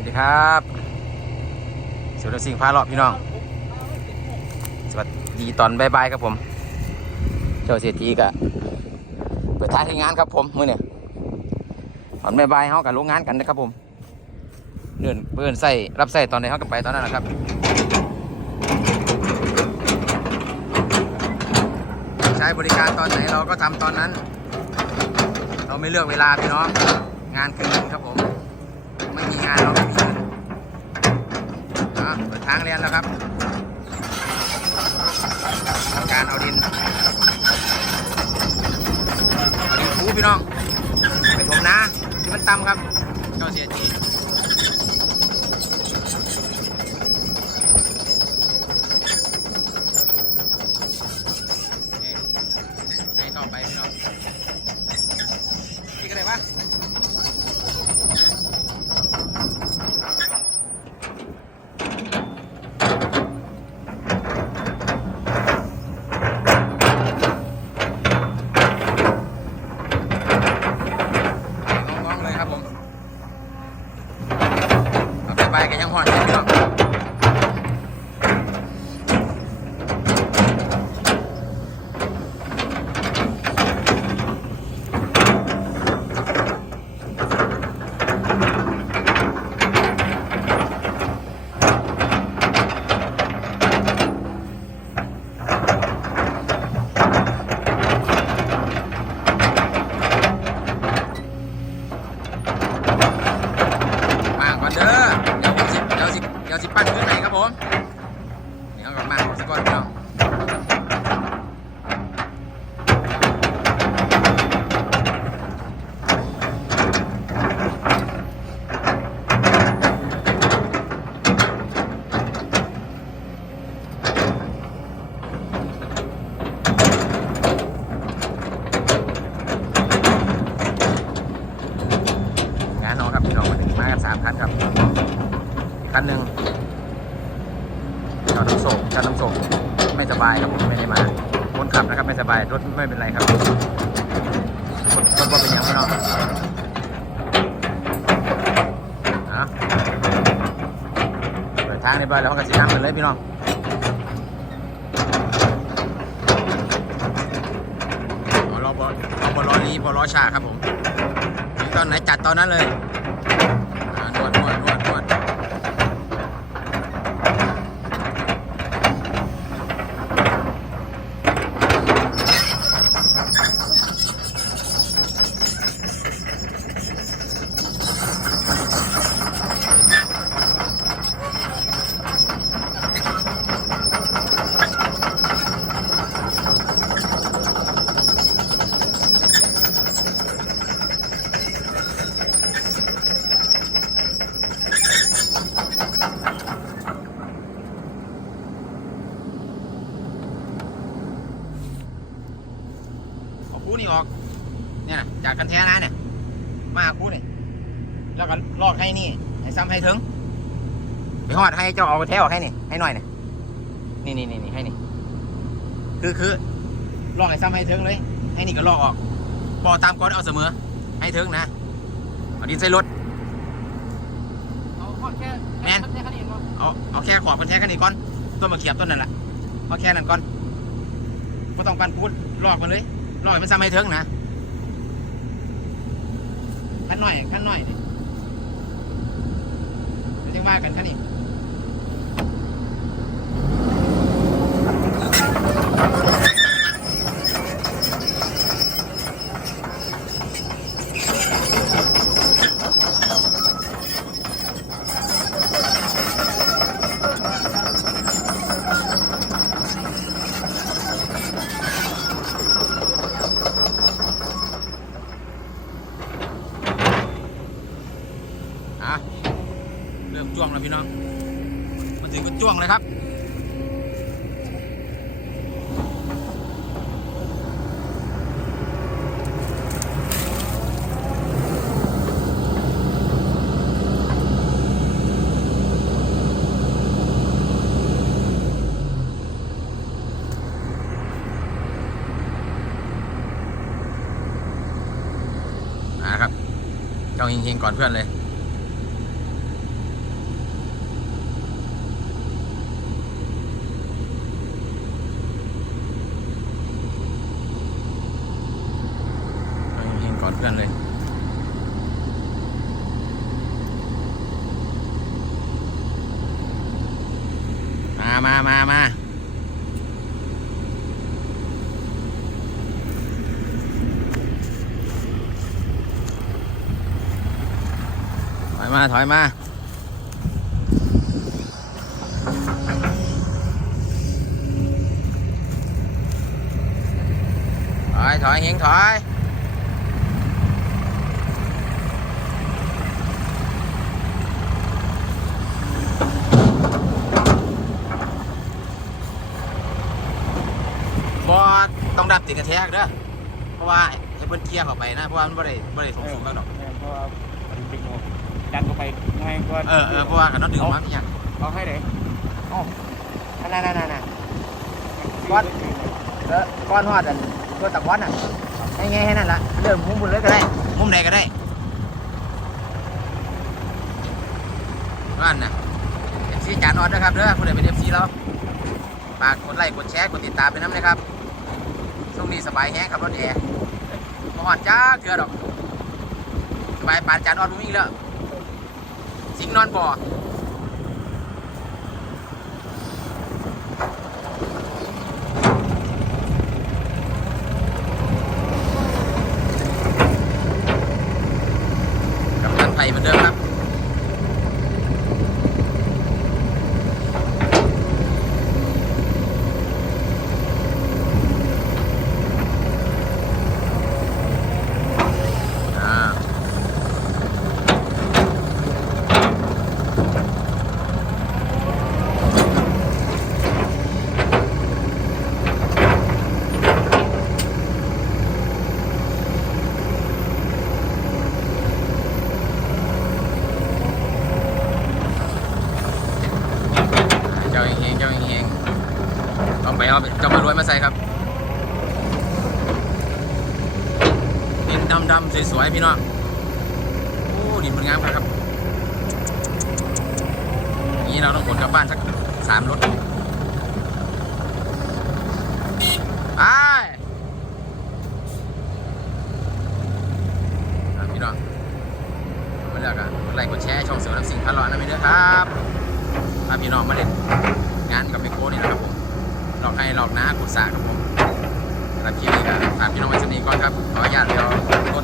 วัสดีครับสุรสิงห์พาเลาะพี่น้อง สวัสดีตอนบ่ายๆครับผม เจ้าเศรษฐีกะเปิดท้ายที่งานครับผมมื้อเนี่ยตอนบ่ายๆเขากับโรงงานกันนะครับผมเดินเปินใส่รับใส่ตอนไหนเขาก็ไปตอนนั้นแหละครับใช้บริการตอนไหนเราก็ทำตอนนั้น เราไม่เลือกเวลาพี่น้องงานคืนครับผม ไม่มีงานเรา ล้างเรียนแล้วครับทำการเอาดินเอาดินคูพี่น้องไปผมนะที่มันต่ำครับเจ้าเสียทีนี่ให้ต่อไปพี่น้องนี่ก็ได้ปะ น้องๆเลยครับผม เอาไปไปกันยังห่อนอยู่พี่น้องมากกว่าเด้อเดี๋ยวผมสิเดี๋ยว สิบแปดเนมือไหนครับผมนี่เอากลับมาสักก่อนพี่น้องงานน้องครับพี่น้องวันนี้มากันสามคันครับอีกคันหนึ่ง เจ้าน้ำส่งเจ้าน้ำส่งไม่สบายครับผมไม่ได้มาคนขับนะครับไม่สบายรถไม่เป็นไรครับรถว่าเป็นยังพี่น้องอะเปิดทางในบ้านแล้วก็สีน้ำกันเลยพี่น้องเอรอบเอาบอลีบอลล้อชาครับผมตอนไหนจัดตอนนั้นเลยอ่านวดนวดนวดนวดเอาคู่ นี่ออก เนี่ยนะจากกันแท้นะเนี่ย มาคู่นี่แล้วก็ลอกให้นี่ ให้ซ้ำให้ถึงไปหอดให้เจ้าเอาแท้ออกให้นี่ ให้หน่อยเนี่ยนี่นี่นี่นี่ให้นี่ คือคือลอกให้ซ้ำให้ถึงเลย ให้นี่ก็ลอกออกบอตามก่อนเอาเสมอ ให้ถึงนะ เอาดินใส่รถเอาข้อแค่แม่นแค่คันเองเนาะเอาเอาแค่ขอบกันแท้กันนี่ก่อน ต้นมะเขียบต้นนั่นแหละเอาแค่นั้นก่อนก็ต้องปันพูดลอกมันเลย ลอกให้มันซ้ำให้ถึงนะขั้นหน่อยขั้นหน่อยดิเดี๋ยวจึงว่ากันขั้นนี้อะเริ่มจ้วงแล้วพี่น้องมาถึงก็จ้วง เลยครับ นะครับ เจ้าเฮงๆก่อนเพื่อนเลย พื่อนเลยมามามามาถอยมา ถอยมา ถอย ถอยเฮงถอย บอ ต้องดับติดกระแทกเด้อเพราะว่าให้เพิ่นเคลียร์เข้าไปนะ เพราะว่ามันบ่ได้บ่ได้สูงสูงกันหรอกเพราะว่ามันดึงออกดันเข้าไปง่ายกว่าเออเออเพราะว่ากันน็อตดึงออกมาไม่ยากเอาให้ไหนนั่นนั่นนั่นนั่น วัดเออก้อนฮอดอันตัวตะก้อนอะให้ไงให้นั่นละเริ่มมุมบนเลยก็ได้มุมไหนก็ได้นั่นน่ะเอฟซีจานออดนะครับเด้อผู้ใดเป็นเอฟซีเราฝากกดไลค์กดแชร์กดติดตามไปน้ำเลยครับ ช่วงนี้สบายแฮงครับรถแอร์บ่ฮอดจ้าเถื่อดอก สบายปานจานออดมุ้งอีกแล้วสิงนอนบ่อกับตันไทยเหมือนเดิมครับ อ่า เจ้าเฮงๆเจ้าเฮงๆเอาไปเอาเจ้ามาร วยมาใส่ครับ ดินดำๆสวยๆพี่น้องโอ้ดินมันงามครับนี้เราต้องขนกลับบ้านสักสามรถไปพี่น้องมาเลือกอะไลค์กดแชร์ช่องเสือน้ำสิงพันหลอดนะพี่เด้อครับพาพี่น้องมาเล่นงานกับไมโครนี่นะครับผม หลอกให้หลอกนะกุศลครับผมสำหรับคลิปนี้ก็ฝากพี่น้องไว้สนีก่อนครับขออนุญาตเดี๋ยว